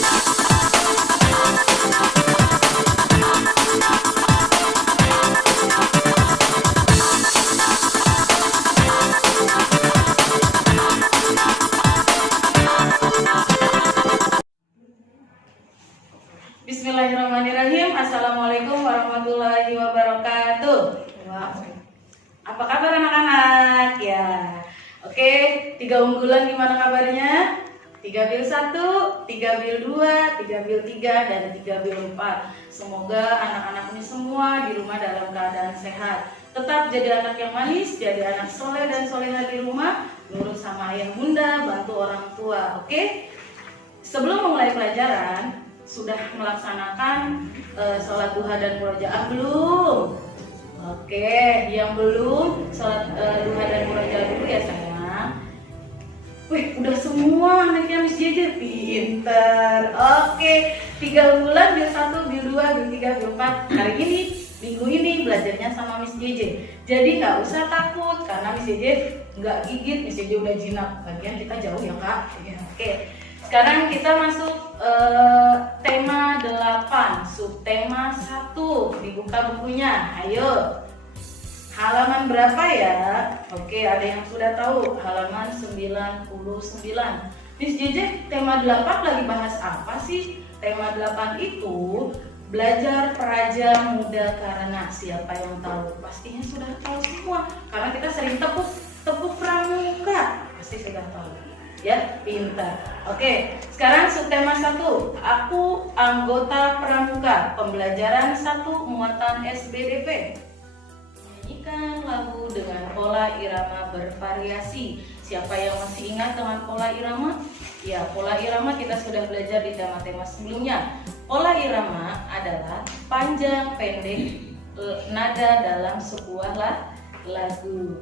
Bismillahirrahmanirrahim. Assalamualaikum warahmatullahi wabarakatuh. Apa kabar anak-anak? Ya, oke. 3 unggulan gimana kabarnya? 3 bil 1, 3 bil 2, 3 bil 3, dan 3 bil 4. Semoga anak-anak ini semua di rumah dalam keadaan sehat. Tetap jadi anak yang manis, jadi anak soleh dan soleha di rumah, nurut sama ayah bunda, bantu orang tua. Oke? Sebelum memulai pelajaran, sudah melaksanakan sholat duha dan murojaah belum? Oke, yang belum sholat duha dan murojaah dulu ya sayang. Wih, udah semua anaknya Miss JJ, pinter. Oke, 3 bulan bil 1, bil 2, bil 3, bil 4. Hari ini, minggu ini belajarnya sama Miss JJ. Jadi nggak usah takut karena Miss JJ nggak gigit, Miss JJ udah jinak. Bagian kita jauh ya kak. Oke. Sekarang kita masuk tema 8, subtema 1. Dibuka bukunya, ayo. Halaman berapa ya? Oke, ada yang sudah tahu, halaman 99. Miss JJ, tema 8 lagi bahas apa sih? Tema 8 itu belajar praja muda karena siapa yang tahu? Pastinya sudah tahu semua, karena kita sering tepuk pramuka. Pasti sudah tahu. Ya, pintar. Oke, sekarang subtema 1. Aku anggota pramuka. Pembelajaran 1, muatan SBDP. Menyanyikan lagu dengan pola irama bervariasi. Siapa yang masih ingat dengan pola irama? Ya, pola irama kita sudah belajar di tema-tema sebelumnya. Pola irama adalah panjang, pendek, nada dalam sebuah lagu.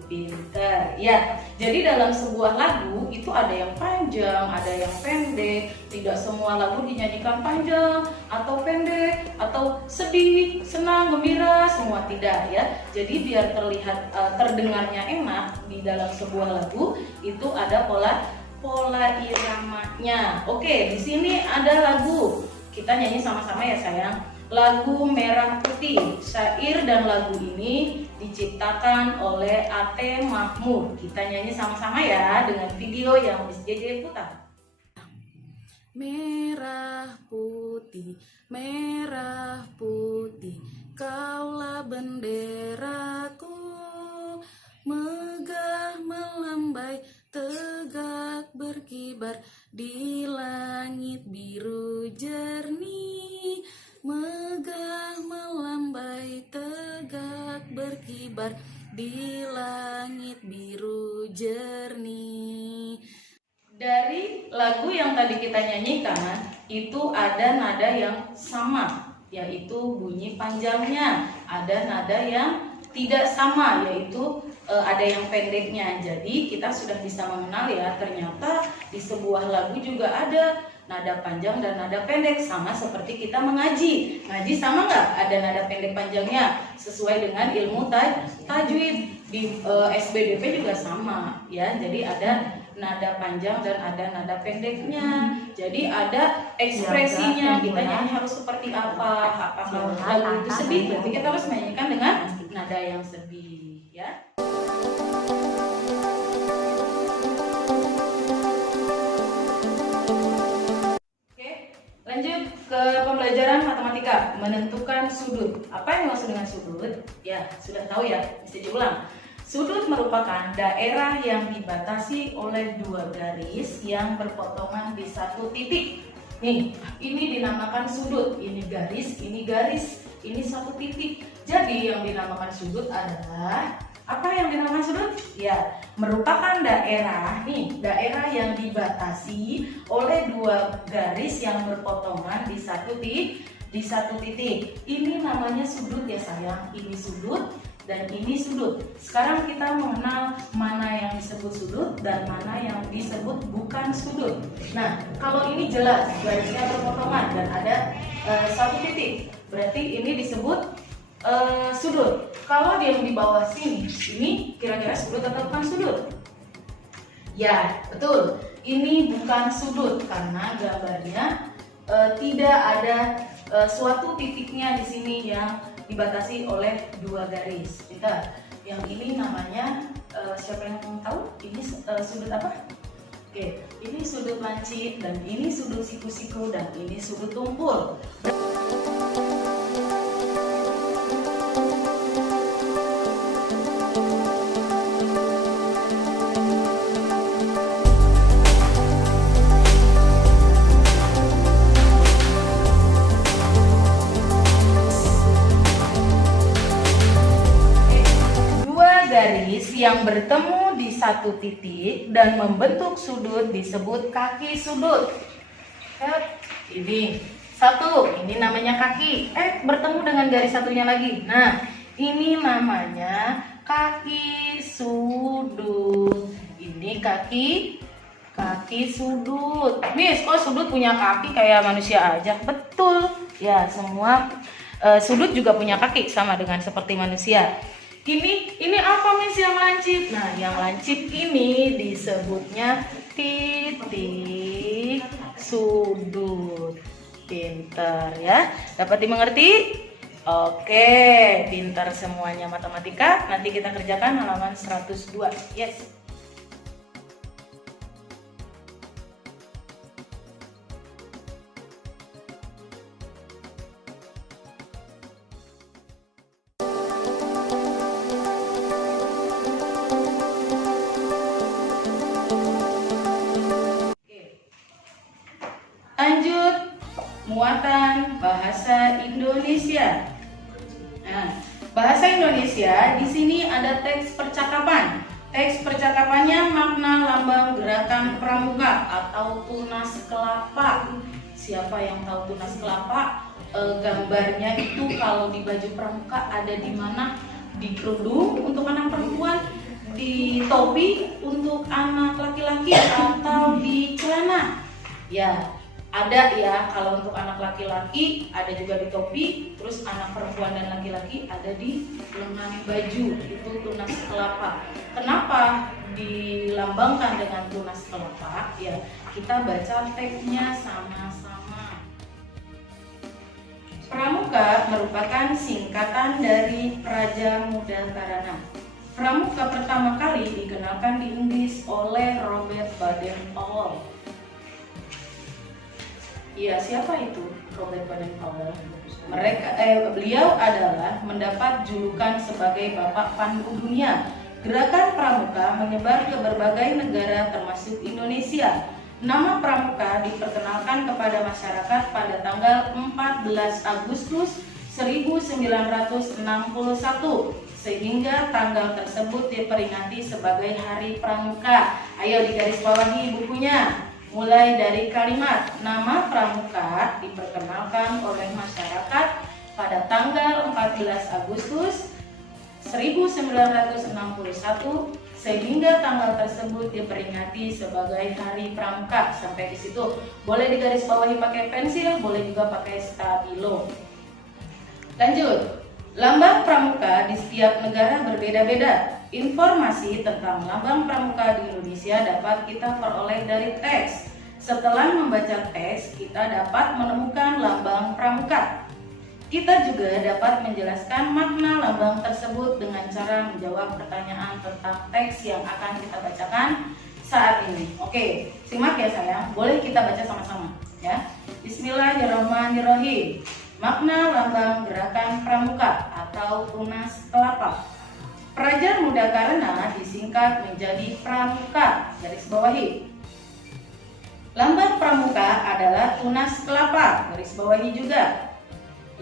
Pintar ya. Jadi dalam sebuah lagu itu ada yang panjang, ada yang pendek. Tidak semua lagu dinyanyikan panjang atau pendek atau sedih, senang, gembira, semua tidak ya. Jadi biar terlihat terdengarnya enak di dalam sebuah lagu itu ada pola iramanya. Oke, di sini ada lagu. Kita nyanyi sama-sama ya sayang. Lagu Merah Putih. Syair dan lagu ini diciptakan oleh Ate Mahmud. Kita nyanyi sama-sama ya dengan video yang Miss JJ putar. Merah putih, kaulah benderaku, megah melambai, tegak berkibar di langit biru jernih. Megah melambai, tegak berkibar di langit biru jernih. Dari lagu yang tadi kita nyanyikan itu ada nada yang sama, yaitu bunyi panjangnya. Ada nada yang tidak sama, yaitu ada yang pendeknya. Jadi kita sudah bisa mengenal ya, ternyata di sebuah lagu juga ada nada panjang dan nada pendek, sama seperti kita mengaji. Ngaji sama nggak? Ada nada pendek panjangnya sesuai dengan ilmu tajwid. Di SBDP juga sama ya. Jadi ada nada panjang dan ada nada pendeknya. Jadi ada ekspresinya. Kita nyanyi harus seperti apa? Apakah lagu itu sedih? Berarti kita harus menyanyikan dengan nada yang sedih ya. Lanjut ke pembelajaran matematika, menentukan sudut. Apa yang dimaksud dengan sudut? Ya, sudah tahu ya, bisa diulang. Sudut merupakan daerah yang dibatasi oleh 2 garis yang berpotongan di satu titik. Nih, ini dinamakan sudut. Ini garis, ini satu titik. Jadi yang dinamakan sudut adalah, apa yang dinamakan sudut? Ya, merupakan daerah yang dibatasi oleh 2 garis yang berpotongan di satu titik. Ini namanya sudut ya sayang. Ini sudut dan ini sudut. Sekarang kita mengenal mana yang disebut sudut dan mana yang disebut bukan sudut. Nah, kalau ini jelas garisnya berpotongan dan ada satu titik, berarti ini disebut sudut. Kalau yang di bawah sini, ini kira-kira sudut atau bukan sudut? Ya, betul. Ini bukan sudut karena gambarnya tidak ada suatu titiknya di sini yang dibatasi oleh 2 garis. Kita yang ini namanya siapa yang tahu? Ini sudut apa? Oke, ini sudut lancip dan ini sudut siku-siku dan ini sudut tumpul. Garis yang bertemu di satu titik dan membentuk sudut disebut kaki sudut. Ini satu, ini namanya kaki. Bertemu dengan garis satunya lagi. Nah, ini namanya kaki sudut. Ini kaki sudut. Miss, kok sudut punya kaki kayak manusia aja? Betul. Ya, semua sudut juga punya kaki sama dengan seperti manusia. Ini apa Miss yang lancip? Nah, yang lancip ini disebutnya titik sudut. Pinter ya. Dapat dimengerti? Oke, pinter semuanya matematika. Nanti kita kerjakan halaman 102. Yes. Lanjut, muatan bahasa Indonesia. Nah, bahasa Indonesia di sini ada teks percakapan. Teks percakapannya makna lambang gerakan pramuka atau tunas kelapa. Siapa yang tahu tunas kelapa? Gambarnya itu kalau di baju pramuka ada di mana? Di kerudung untuk anak perempuan, di topi untuk anak laki-laki, atau di celana. Ya. Ada ya, kalau untuk anak laki-laki ada juga di topi, terus anak perempuan dan laki-laki ada di lengan baju, itu tunas kelapa. Kenapa dilambangkan dengan tunas kelapa? Ya, kita baca teksnya sama-sama. Pramuka merupakan singkatan dari Praja Muda Karana. Pramuka pertama kali dikenalkan di Inggris oleh Robert Baden-Powell. Iya, siapa itu Robert Baden-Powell? Beliau adalah mendapat julukan sebagai Bapak Pandu Dunia. Gerakan pramuka menyebar ke berbagai negara termasuk Indonesia. Nama pramuka diperkenalkan kepada masyarakat pada tanggal 14 Agustus 1961, sehingga tanggal tersebut diperingati sebagai Hari Pramuka. Ayo digarisbawahi bukunya. Mulai dari kalimat nama pramuka diperkenalkan oleh masyarakat pada tanggal 14 Agustus 1961 sehingga tanggal tersebut diperingati sebagai Hari Pramuka. Sampai di situ. Boleh digarisbawahi pakai pensil, boleh juga pakai stabilo. Lanjut. Lambang pramuka di setiap negara berbeda-beda. Informasi tentang lambang pramuka di Indonesia dapat kita peroleh dari teks. Setelah membaca teks, kita dapat menemukan lambang pramuka. Kita juga dapat menjelaskan makna lambang tersebut dengan cara menjawab pertanyaan tentang teks yang akan kita bacakan saat ini. Oke, simak ya sayang. Boleh kita baca sama-sama ya. Bismillahirrahmanirrahim. Makna lambang gerakan pramuka atau tunas kelapa. Praja Muda Karana disingkat menjadi pramuka. Garis bawahi. Lambang pramuka adalah tunas kelapa. Garis bawahi juga.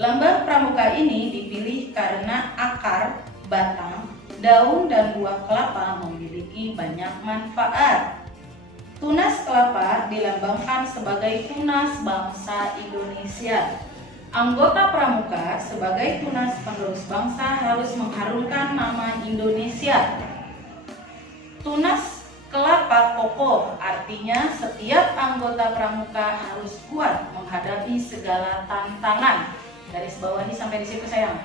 Lambang pramuka ini dipilih karena akar, batang, daun, dan buah kelapa memiliki banyak manfaat. Tunas kelapa dilambangkan sebagai tunas bangsa Indonesia. Anggota pramuka sebagai tunas penerus bangsa harus mengharumkan nama Indonesia. Tunas kelapa kokoh, artinya setiap anggota pramuka harus kuat menghadapi segala tantangan. Garis bawahi sampai di situ sayang.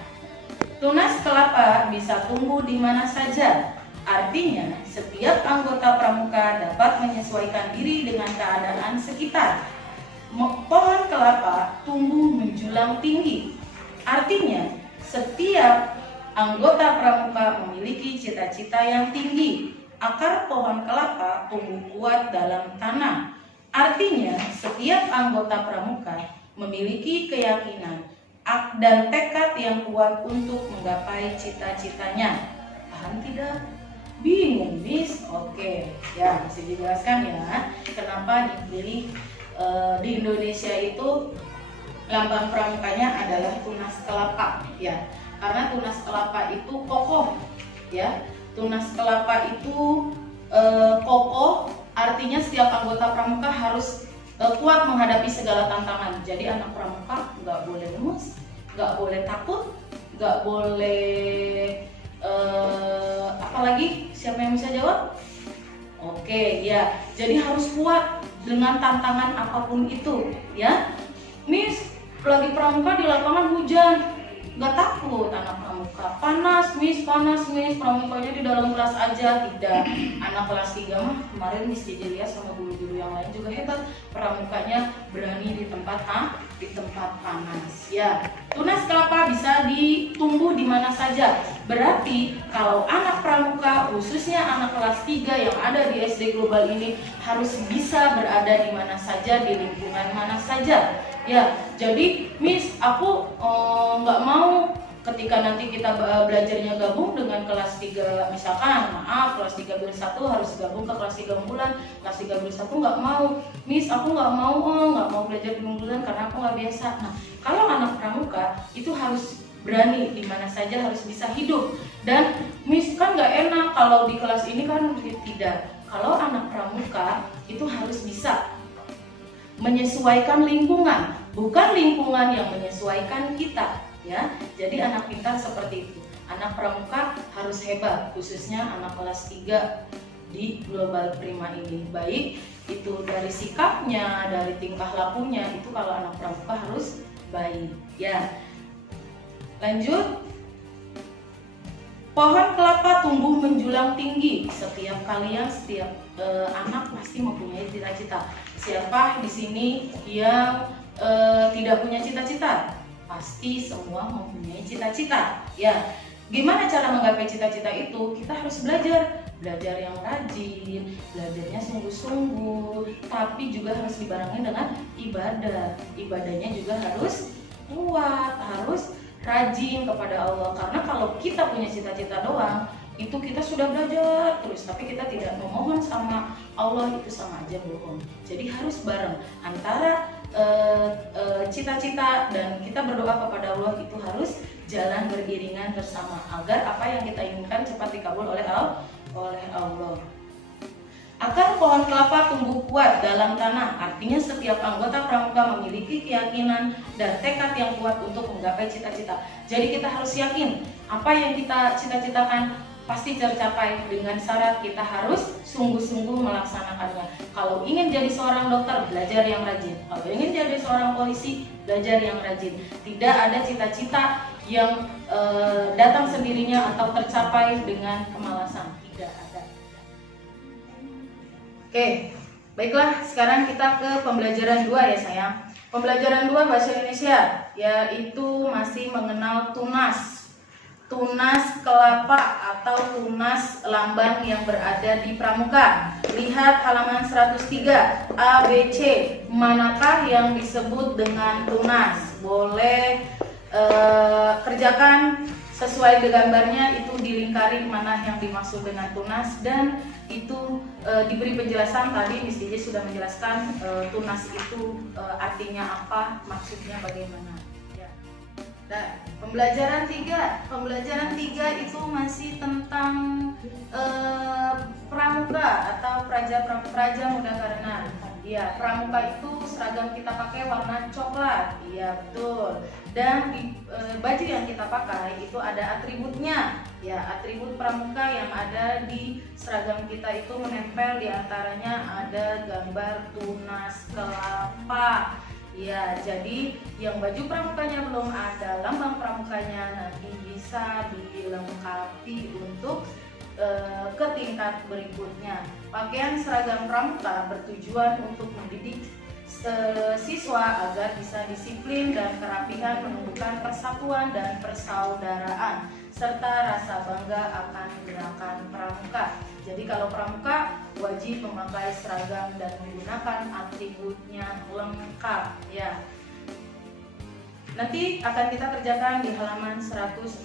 Tunas kelapa bisa tumbuh di mana saja. Artinya setiap anggota pramuka dapat menyesuaikan diri dengan keadaan sekitar. Pohon kelapa tumbuh menjulang tinggi. Artinya, setiap anggota pramuka memiliki cita-cita yang tinggi. Akar pohon kelapa tumbuh kuat dalam tanah. Artinya, setiap anggota pramuka memiliki keyakinan dan tekad yang kuat untuk menggapai cita-citanya. Paham tidak? Bingung, Miss? Oke, ya bisa dijelaskan ya. Kenapa dipilih di Indonesia itu lambang pramukanya adalah tunas kelapa, ya. Karena tunas kelapa itu kokoh, ya. Tunas kelapa itu kokoh, artinya setiap anggota pramuka harus kuat menghadapi segala tantangan. Jadi anak pramuka nggak boleh lemes, nggak boleh takut, nggak boleh apalagi, siapa yang bisa jawab? Oke, ya. Jadi harus kuat dengan tantangan apapun itu, ya. Miss, lagi pramuka di lapangan hujan, nggak takut anak pramuka. Panas, Miss, pramukanya di dalam kelas aja. Tidak, anak kelas 3 mah kemarin Miss Jejelia sama guru-guru yang lain juga hebat. Pramukanya berani di tempat panas. Ya, tunas kelapa bisa ditumbuh di mana saja. Berarti kalau anak pramuka, khususnya anak kelas 3 yang ada di SD Global ini harus bisa berada di mana saja, di lingkungan mana saja. Ya, jadi Miss, aku nggak mau ketika nanti kita belajarnya gabung dengan kelas 3, misalkan maaf kelas 3B1 harus gabung ke kelas 3 unggulan, kelas 3B1 nggak mau. Miss, aku nggak mau belajar di unggulan karena aku nggak biasa. Nah, kalau anak pramuka itu harus berani di mana saja, harus bisa hidup. Dan Miss, kan nggak enak kalau di kelas ini kan tidak. Kalau anak pramuka itu harus bisa menyesuaikan lingkungan, bukan lingkungan yang menyesuaikan kita, ya. Jadi anak pintar seperti itu. Anak pramuka harus hebat, khususnya anak kelas 3 di Global Prima ini. Baik itu dari sikapnya, dari tingkah lakunya, itu kalau anak pramuka harus baik, ya. Lanjut. Pohon kelapa tumbuh menjulang tinggi. Setiap anak pasti mempunyai cita-cita. Siapa di sini yang tidak punya cita-cita? Pasti semua mempunyai cita-cita. Ya, gimana cara menggapai cita-cita itu? Kita harus belajar yang rajin, belajarnya sungguh-sungguh, tapi juga harus dibarengi dengan ibadah. Ibadahnya juga harus kuat, harus rajin kepada Allah. Karena kalau kita punya cita-cita doang, itu kita sudah belajar terus tapi kita tidak memohon sama Allah, itu sama aja bohong. Jadi harus bareng antara cita-cita dan kita berdoa kepada Allah, itu harus jalan beriringan bersama agar apa yang kita inginkan cepat dikabul oleh Allah. Akar pohon kelapa tumbuh kuat dalam tanah. Artinya setiap anggota pramuka memiliki keyakinan dan tekad yang kuat untuk menggapai cita-cita. Jadi kita harus yakin apa yang kita cita-citakan pasti tercapai, dengan syarat kita harus sungguh-sungguh melaksanakannya. Kalau ingin jadi seorang dokter, belajar yang rajin. Kalau ingin jadi seorang polisi, belajar yang rajin. Tidak ada cita-cita yang datang sendirinya atau tercapai dengan kemalasan. Tidak ada. Oke, baiklah, sekarang kita ke pembelajaran 2 ya sayang. Pembelajaran 2 bahasa Indonesia, yaitu masih mengenal tunas kelapa atau tunas lambang yang berada di pramuka. Lihat halaman 103, A, B, C. Manakah yang disebut dengan tunas? Boleh kerjakan sesuai dengan gambarnya, itu dilingkari mana yang dimaksud dengan tunas, dan itu diberi penjelasan. Tadi Miss DJ sudah menjelaskan tunas itu artinya apa, maksudnya bagaimana. Nah, pembelajaran 3 itu masih tentang pramuka atau praja muda karena. Ya, pramuka itu seragam kita pakai warna coklat. Iya, betul. Dan di baju yang kita pakai itu ada atributnya. Ya, atribut pramuka yang ada di seragam kita itu menempel, diantaranya ada gambar tunas kelapa. Ya, jadi yang baju pramukanya belum ada lambang pramukanya, nanti bisa dilengkapi untuk ke tingkat berikutnya. Pakaian seragam pramuka bertujuan untuk mendidik siswa agar bisa disiplin dan kerapihan, menumbuhkan persatuan dan persaudaraan, serta rasa bangga akan gerakan pramuka. Jadi kalau pramuka wajib memakai seragam dan menggunakan atributnya lengkap ya. Nanti akan kita kerjakan di halaman 106,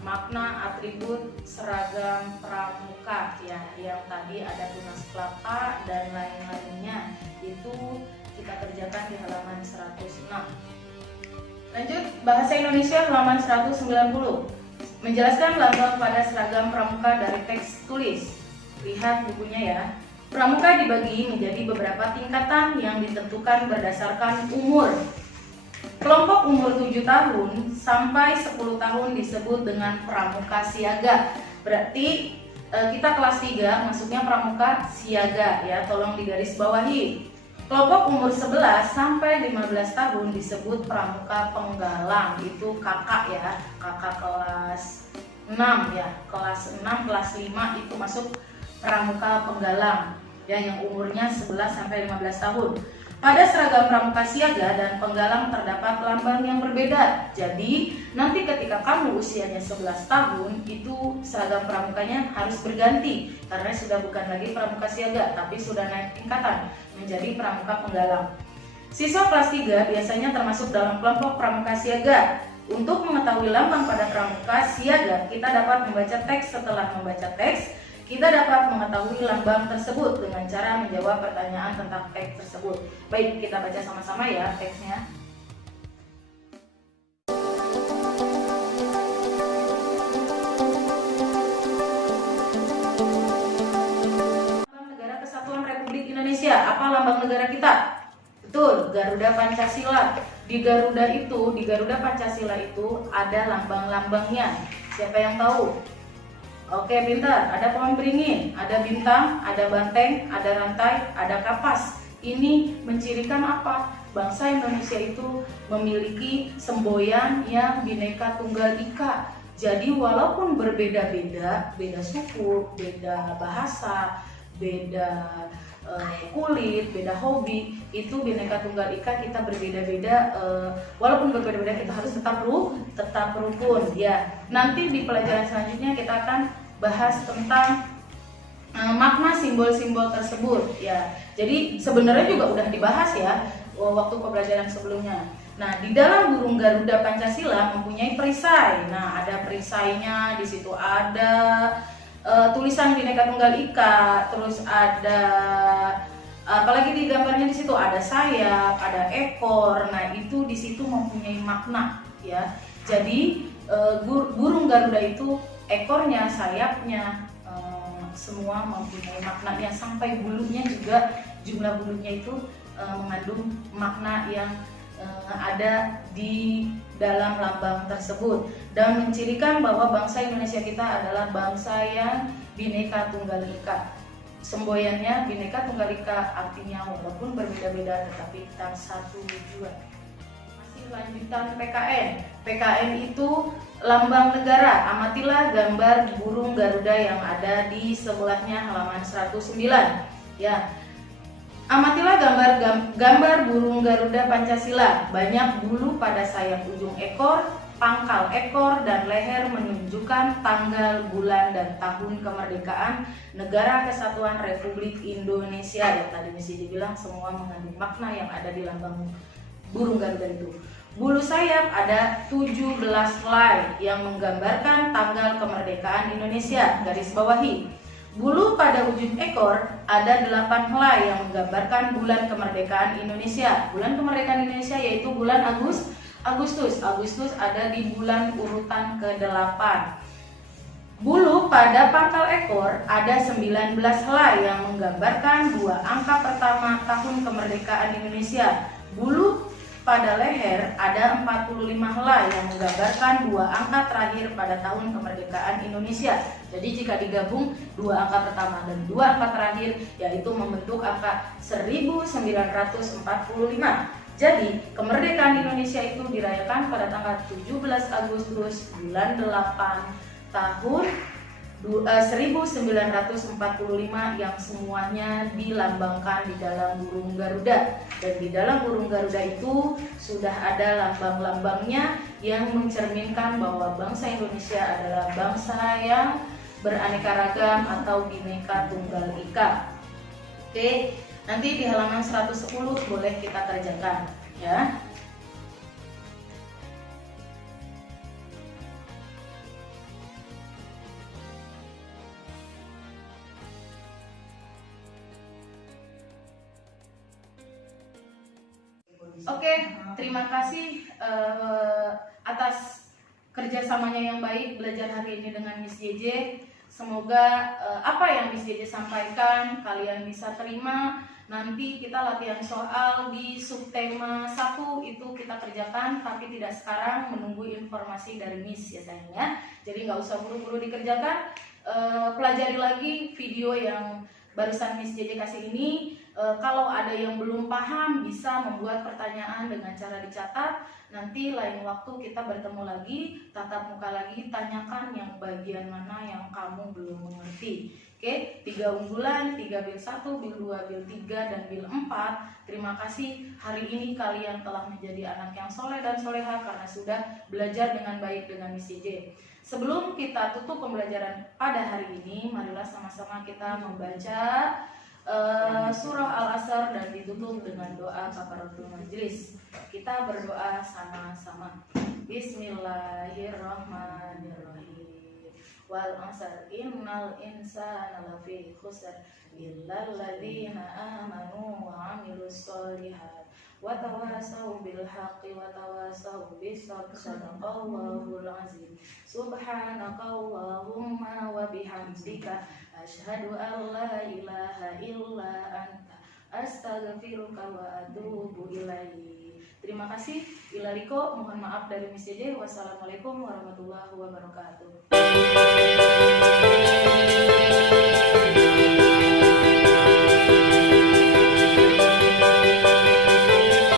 makna atribut seragam pramuka ya, yang tadi ada tunas kelapa dan lain-lainnya. Itu kita kerjakan di halaman 106. Lanjut, bahasa Indonesia halaman 190. Menjelaskan lambang pada seragam pramuka dari teks tulis. Lihat bukunya ya. Pramuka dibagi menjadi beberapa tingkatan yang ditentukan berdasarkan umur. Kelompok umur 7 tahun sampai 10 tahun disebut dengan pramuka siaga. Berarti kita kelas 3 masuknya pramuka siaga ya, tolong digaris bawahi. Kelompok umur 11 sampai 15 tahun disebut pramuka penggalang. Itu kakak ya, kakak kelas 6 ya, kelas 6, kelas 5 itu masuk pramuka penggalang ya, yang umurnya 11 sampai 15 tahun. Pada seragam pramuka siaga dan penggalang terdapat lambang yang berbeda. Jadi nanti ketika kamu usianya 11 tahun, itu seragam pramukanya harus berganti karena sudah bukan lagi pramuka siaga, tapi sudah naik tingkatan menjadi pramuka penggalang. Siswa kelas 3 biasanya termasuk dalam kelompok pramuka siaga. Untuk mengetahui lambang pada pramuka siaga, kita dapat membaca teks. Setelah membaca teks, kita dapat mengetahui lambang tersebut dengan cara menjawab pertanyaan tentang teks tersebut. Baik, kita baca sama-sama ya teksnya. Lambang Negara Kesatuan Republik Indonesia. Apa lambang negara kita? Betul, Garuda Pancasila. Di Garuda Pancasila itu ada lambang-lambangnya. Siapa yang tahu? Oke, pintar. Ada pohon beringin, ada bintang, ada banteng, ada rantai, ada kapas. Ini mencirikan apa? Bangsa Indonesia itu memiliki semboyan yang Bhinneka Tunggal Ika. Jadi walaupun berbeda-beda, beda suku, beda bahasa, beda kulit, beda hobi, itu Bhinneka Tunggal Ika, kita berbeda-beda, walaupun berbeda-beda kita harus tetap rukun ya. Nanti di pelajaran selanjutnya kita akan bahas tentang makna simbol-simbol tersebut ya. Jadi sebenarnya juga udah dibahas ya waktu pembelajaran sebelumnya. Nah, di dalam burung Garuda Pancasila mempunyai perisai. Nah, ada perisainya, di situ ada tulisan Bhinneka Tunggal Ika, terus ada apalagi di gambarnya, di situ ada sayap, ada ekor. Nah, itu di situ mempunyai makna ya. Jadi burung Garuda itu ekornya, sayapnya, semua mempunyai maknanya, sampai bulunya juga, jumlah bulunya itu mengandung makna yang ada di dalam lambang tersebut dan mencirikan bahwa bangsa Indonesia kita adalah bangsa yang Bhinneka Tunggal Ika. Semboyannya Bhinneka Tunggal Ika, artinya walaupun berbeda-beda tetapi kita satu tujuan. Lanjutan PKN. PKN itu lambang negara. Amatilah gambar burung Garuda yang ada di sebelahnya halaman 109 ya. Amatilah gambar burung Garuda Pancasila. Banyak bulu pada sayap ujung ekor, pangkal ekor dan leher menunjukkan tanggal, bulan dan tahun kemerdekaan Negara Kesatuan Republik Indonesia. Ya, tadi mesti dibilang semua mengandung makna yang ada di lambang burung Garuda itu. Bulu sayap ada 17 helai yang menggambarkan tanggal kemerdekaan Indonesia, garis bawahi. Bulu pada ujung ekor ada 8 helai yang menggambarkan bulan kemerdekaan Indonesia. Bulan kemerdekaan Indonesia yaitu bulan Agustus. Agustus ada di bulan urutan ke-8. Bulu pada pangkal ekor ada 19 helai yang menggambarkan 2 angka pertama tahun kemerdekaan Indonesia. Bulu pada leher ada 45 helai yang menggambarkan 2 angka terakhir pada tahun kemerdekaan Indonesia. Jadi jika digabung 2 angka pertama dan 2 angka terakhir, yaitu membentuk angka 1945. Jadi kemerdekaan Indonesia itu dirayakan pada tanggal 17 Agustus bulan 8 tahun 1945 yang semuanya dilambangkan di dalam burung Garuda. Dan di dalam burung Garuda itu sudah ada lambang-lambangnya yang mencerminkan bahwa bangsa Indonesia adalah bangsa yang beraneka ragam atau Bhinneka Tunggal Ika. Oke, nanti di halaman 110 boleh kita kerjakan ya. Oke, terima kasih atas kerjasamanya yang baik belajar hari ini dengan Miss JJ. Semoga apa yang Miss JJ sampaikan kalian bisa terima. Nanti kita latihan soal di subtema 1 itu kita kerjakan, tapi tidak sekarang, menunggu informasi dari Miss ya sayangnya. Jadi nggak usah buru-buru dikerjakan. Pelajari lagi video yang barusan Miss JJ kasih ini. Kalau ada yang belum paham bisa membuat pertanyaan dengan cara dicatat. Nanti lain waktu kita bertemu lagi, tatap muka lagi, tanyakan yang bagian mana yang kamu belum mengerti. Oke, 3 unggulan, 3 bil 1, bil 2, bil 3, dan bil 4. Terima kasih hari ini kalian telah menjadi anak yang soleh dan soleha karena sudah belajar dengan baik dengan Miss JJ. Sebelum kita tutup pembelajaran pada hari ini, marilah sama-sama kita membaca surah Al-Asr dan ditutup dengan doa kafaratul majelis. Kita berdoa sama-sama. Bismillahirrahmanirrahim. Wal 'asr innal insana lafi khusr illal ladzina amanu wa 'amilus sholihat wa tawassaw bil haqqi wa tawassaw bis sabr. Sadaqallahul azim. Subhanakallahumma wa bihamdika asyhadu an la ilaha illa anta astaghfiruka wa atubu ilaik. Terima kasih. Ilaliko, mohon maaf dari Miss JJ. Wassalamualaikum warahmatullahi wabarakatuh.